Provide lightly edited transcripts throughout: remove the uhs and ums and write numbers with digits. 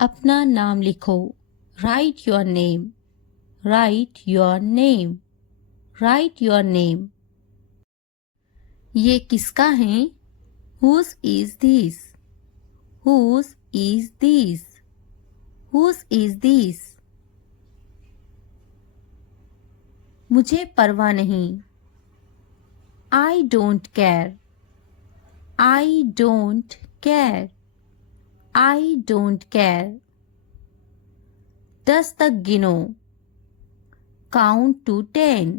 अपना नाम लिखो। Right your name, right your name, right your name. ये किसका है? Whose is this? Whose is this? Whose is this? मुझे परवाह नहीं। I don't care. I don't care. I don't care. 10 तक गिनो। Count to 10.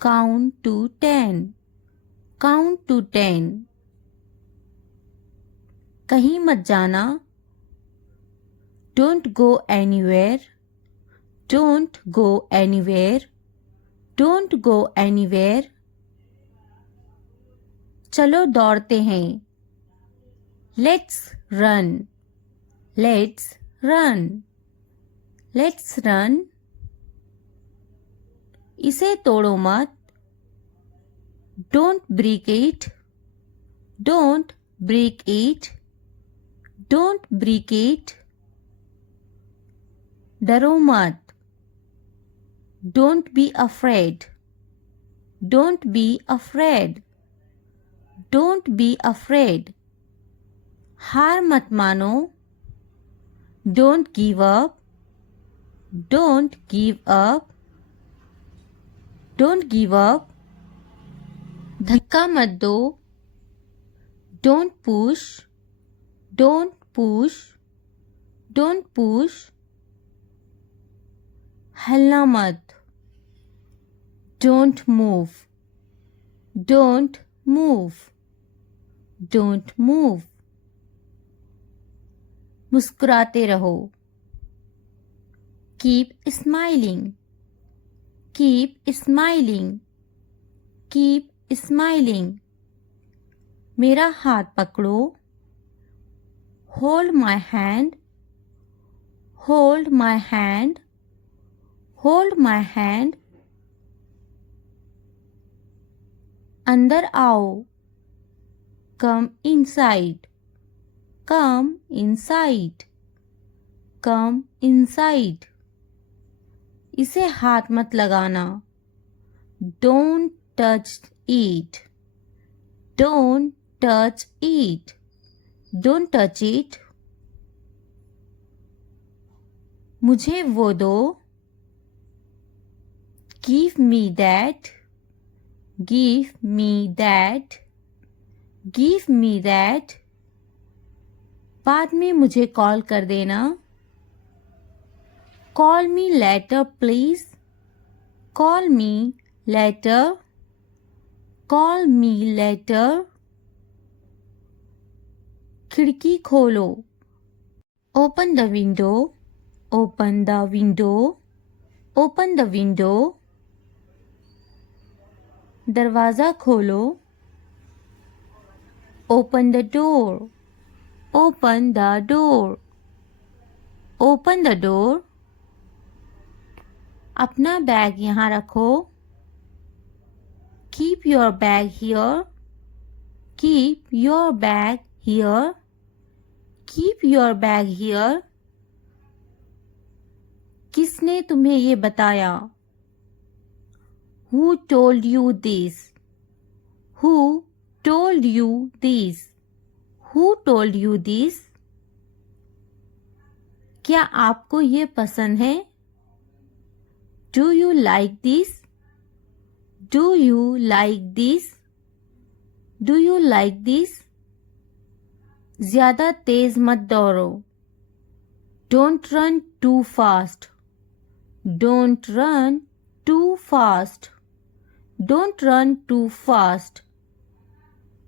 Count to 10. Count to 10. कहीं मत जाना। Don't go anywhere. Don't go anywhere. Don't go anywhere. चलो दौड़ते हैं। Let's run. Let's run. Let's run. इसे तोड़ो मत। Don't break it. Don't break it. Don't break it. डरो मत। Don't be afraid. Don't be afraid. Don't be afraid. हार मत मानो। Don't give up. Don't give up. Don't give up. धक्का मत दो। Don't push. Don't push. Don't push. हिलना मत। Don't move. Don't move. Don't move. मुस्कुराते रहो। Keep smiling. Keep smiling. Keep smiling. मेरा हाथ पकड़ो। Hold my hand. Hold my hand. Hold my hand. अंदर आओ। Come inside. Come inside. Come inside. इसे हाथ मत लगाना। Don't touch it. Don't touch it. Don't touch it. मुझे वो दो। Give me that. Give me that. Give me that. बाद में मुझे कॉल कर देना। Call me later, please. Call me later. Call me later. खिड़की खोलो। Open the window. Open the window. Open the window. दरवाज़ा खोलो। Open the door. Open the door. Open the door. अपना बैग यहाँ रखो। Keep your bag here. Keep your bag here. Keep your bag here. किसने तुम्हें ये बताया? Who told you this? Who told you this? Who told you this? क्या आपको ये पसंद है? Do you like this? Do you like this? Do you like this? ज़्यादा तेज मत दौड़ो। Don't run too fast. Don't run too fast. Don't run too fast.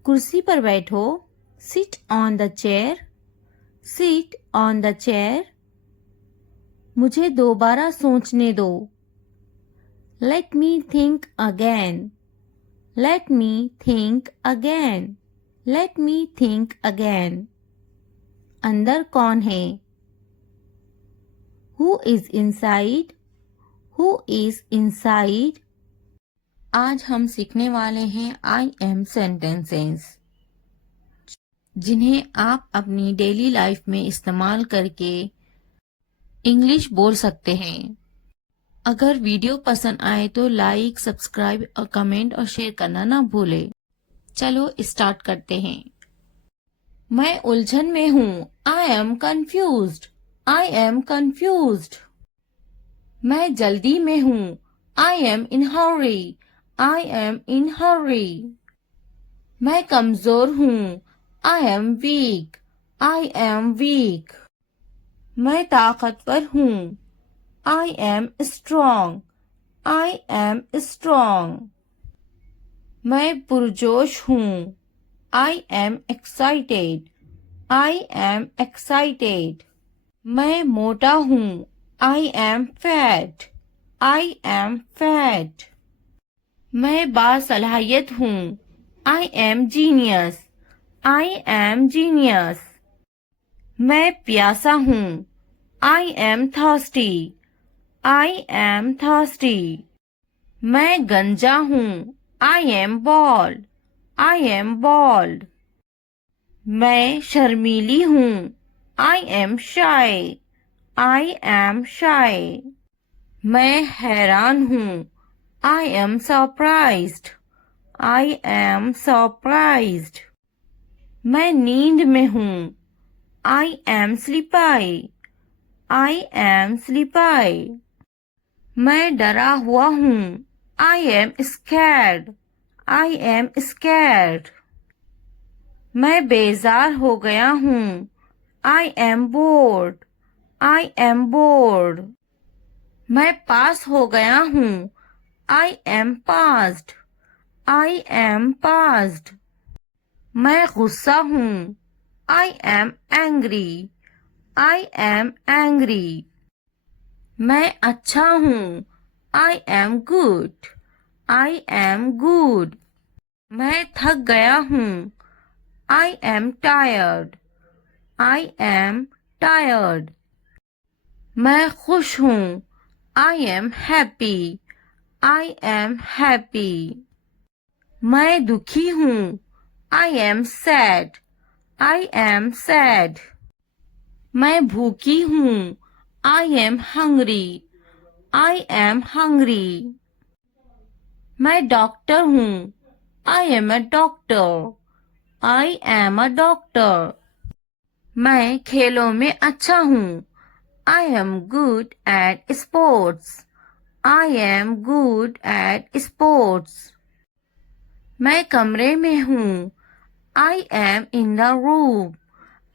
कुर्सी पर बैठो। Sit on the chair. Sit on the chair. मुझे दोबारा सोचने दो। Let me think again. Let me think again. Let me think again. अंदर कौन है? Who is inside? Who is inside? आज हम सीखने वाले हैं I am sentences. जिन्हें आप अपनी डेली लाइफ में इस्तेमाल करके इंग्लिश बोल सकते हैं। अगर वीडियो पसंद आए तो लाइक, सब्सक्राइब और कमेंट और शेयर करना ना भूलें। चलो स्टार्ट करते हैं। मैं उलझन में हूँ। I am confused. I am confused. मैं जल्दी में हूँ। I am in hurry. I am in hurry. मैं कमजोर हूँ। I am weak. I am weak. मैं ताकतवर हूँ। I am strong. I am strong. मैं पुरजोश हूँ। I am excited. I am excited. मैं मोटा हूँ। I am fat. I am fat. मैं बासलाहियत हूँ। I am genius. I am genius. मैं प्यासा हूँ। I am thirsty. I am thirsty. मैं गंजा हूँ। I am bald. I am bald. मैं शर्मीली हूँ। I am shy. I am shy. मैं हैरान हूँ। I am surprised. I am surprised. मैं नींद में हूँ। I am sleepy. I am sleepy. मैं डरा हुआ हूँ। I am scared. I am scared. मैं बेजार हो गया हूँ। I am bored. I am bored. मैं पास हो गया हूँ। I am passed. I am passed. मैं गुस्सा हूँ। I am angry. I am angry. मैं अच्छा हूँ। I am good. I am good. मैं थक गया हूँ। I am tired. I am tired. मैं खुश हूँ। I am happy. I am happy. मैं दुखी हूँ। I am sad. I am sad. मैं भूखी हूँ। I am hungry. I am hungry. मैं डॉक्टर हूँ। I am a doctor. I am a doctor. मैं खेलों में अच्छा हूँ। I am good at sports. I am good at sports. मैं कमरे में हूँ। I am in the room.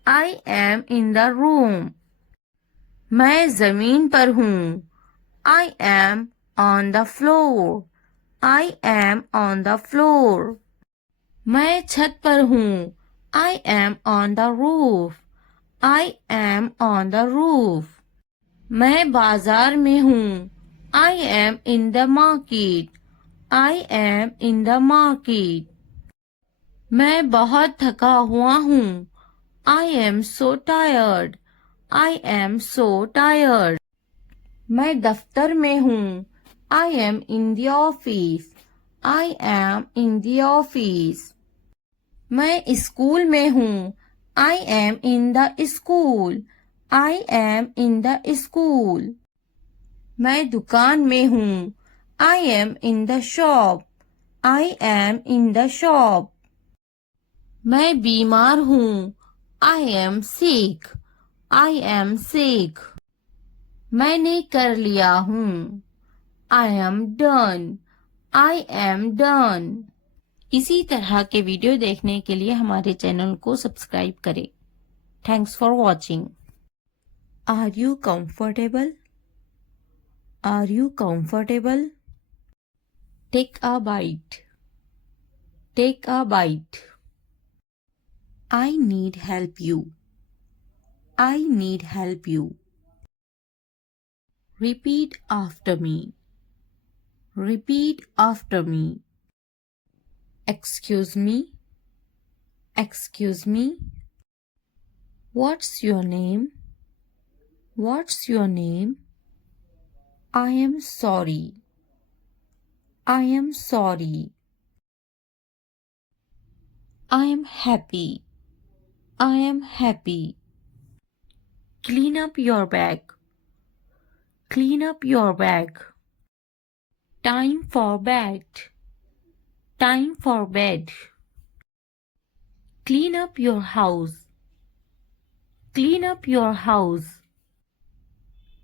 I am in the room. मैं जमीन पर हूँ। I M on the floor. I am on the floor. मैं छत पर हूँ। I M on the roof. I am on the roof. मैं बाजार में हूँ। I am in the market. I am in the market. मैं बहुत थका हुआ हूँ। I am so tired. I am so tired. मैं दफ्तर में हूँ। I am in the office. I am in the office. मैं स्कूल में हूँ। I am in the school. I am in the school. मैं दुकान में हूँ। I am in the shop. I am in the shop. मैं बीमार हूँ। I am sick. I am sick. मैंने कर लिया हूँ। I am done. I am done. इसी तरह के वीडियो देखने के लिए हमारे चैनल को सब्सक्राइब करें। Thanks for watching. Are you comfortable? Are you comfortable? Take a bite. Take a bite. I need help you. I need help you. Repeat after me. Repeat after me. Excuse me. Excuse me. What's your name? What's your name? I am sorry. I am sorry. I am happy. I am happy. Clean up your bag. Clean up your bag. Time for bed. Time for bed. Clean up your house. Clean up your house.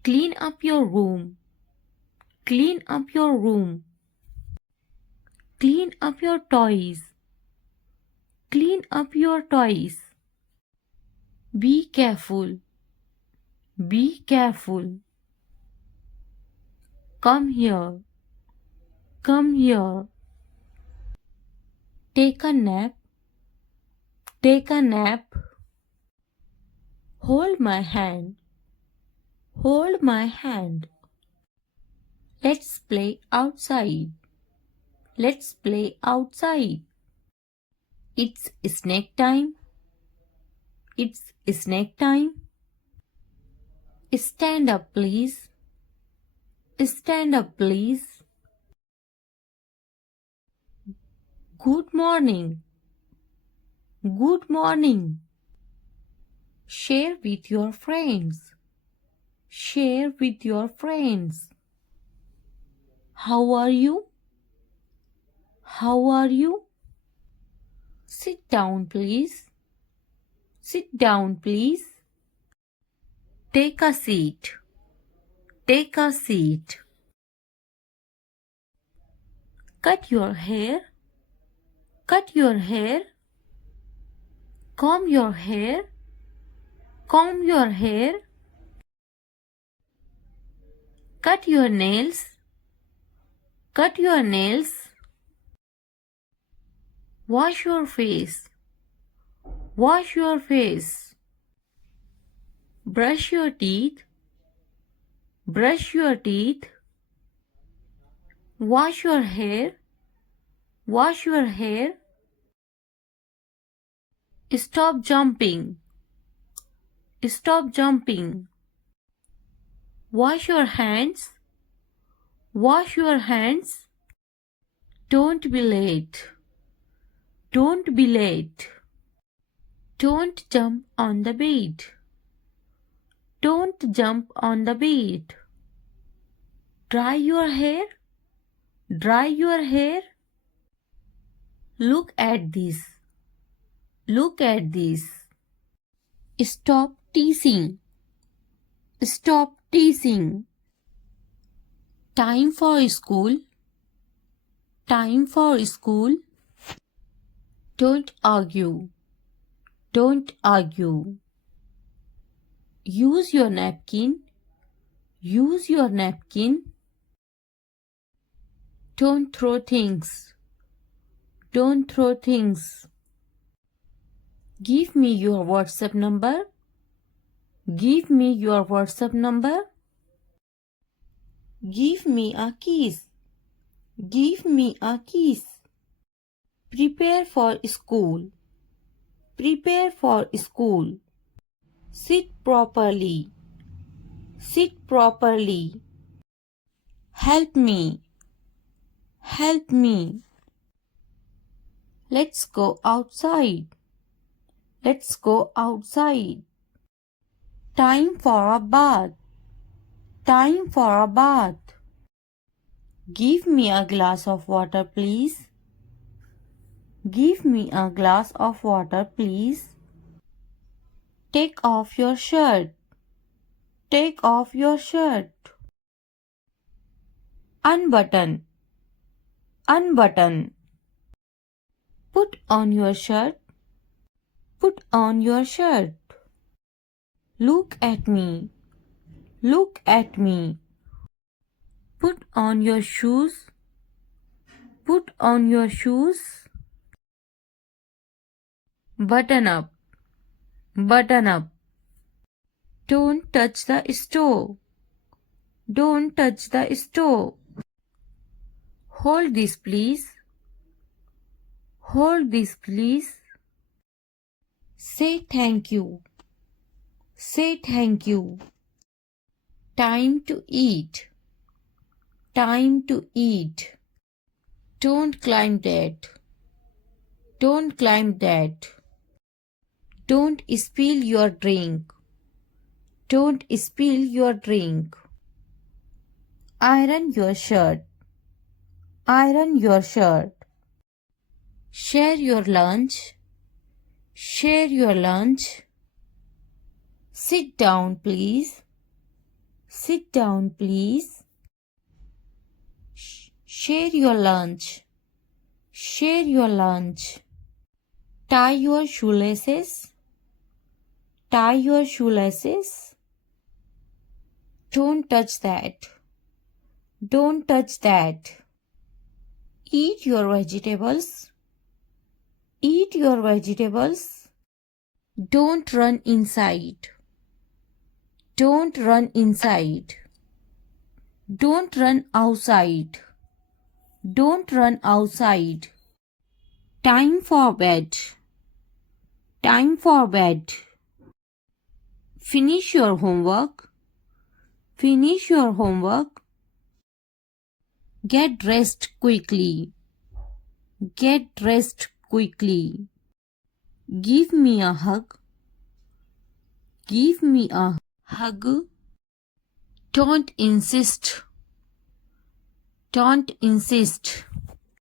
Clean up your room. Clean up your room. Clean up your toys. Clean up your toys. Be careful. Be careful. Come here. Come here. Take a nap. Take a nap. Hold my hand. Hold my hand. Let's play outside. Let's play outside. It's snack time. It's snack time. Stand up, please. Stand up, please. Good morning. Good morning. Share with your friends. Share with your friends. How are you? How are you? Sit down, please. Sit down, please. Take a seat. Take a seat. Cut your hair. Cut your hair. Comb your hair. Comb your hair. Cut your nails. Cut your nails. Wash your face. Wash your face. Brush your teeth. Brush your teeth. Wash your hair. Wash your hair. Stop jumping. Stop jumping. Wash your hands. Wash your hands. Don't be late. Don't be late. Don't jump on the bed. Don't jump on the bed. Dry your hair. Dry your hair. Look at this. Look at this. Stop teasing. Stop teasing. Time for school. Time for school. Don't argue. Don't argue. Use your napkin. Use your napkin. Don't throw things. Don't throw things. Give me your WhatsApp number. Give me your WhatsApp number. Give me a kiss. Give me a kiss. Prepare for school. Prepare for school. Sit properly. Sit properly. Help me. Help me. Let's go outside. Let's go outside. Time for a bath. Time for a bath. Give me a glass of water, please. Give me a glass of water, please. Take off your shirt. Take off your shirt. Unbutton. Unbutton. Put on your shirt. Put on your shirt. Look at me. Look at me. Put on your shoes. Put on your shoes. Button up. Button up. Don't touch the stove. Don't touch the stove. Hold this, please. Hold this, please. Say thank you. Say thank you. Time to eat. Time to eat. Don't climb that. Don't climb that. Don't spill your drink. Don't spill your drink. Iron your shirt. Iron your shirt. Share your lunch. Share your lunch. Sit down, please. Sit down, please. Share your lunch. Share your lunch. Tie your shoelaces. Tie your shoelaces. Don't touch that. Don't touch that. Eat your vegetables. Eat your vegetables. Don't run inside. Don't run inside. Don't run outside. Don't run outside. Time for bed. Time for bed. Finish your homework. Finish your homework. Get dressed quickly. Get dressed quickly. Give me a hug. Give me a hug. Don't insist. Don't insist.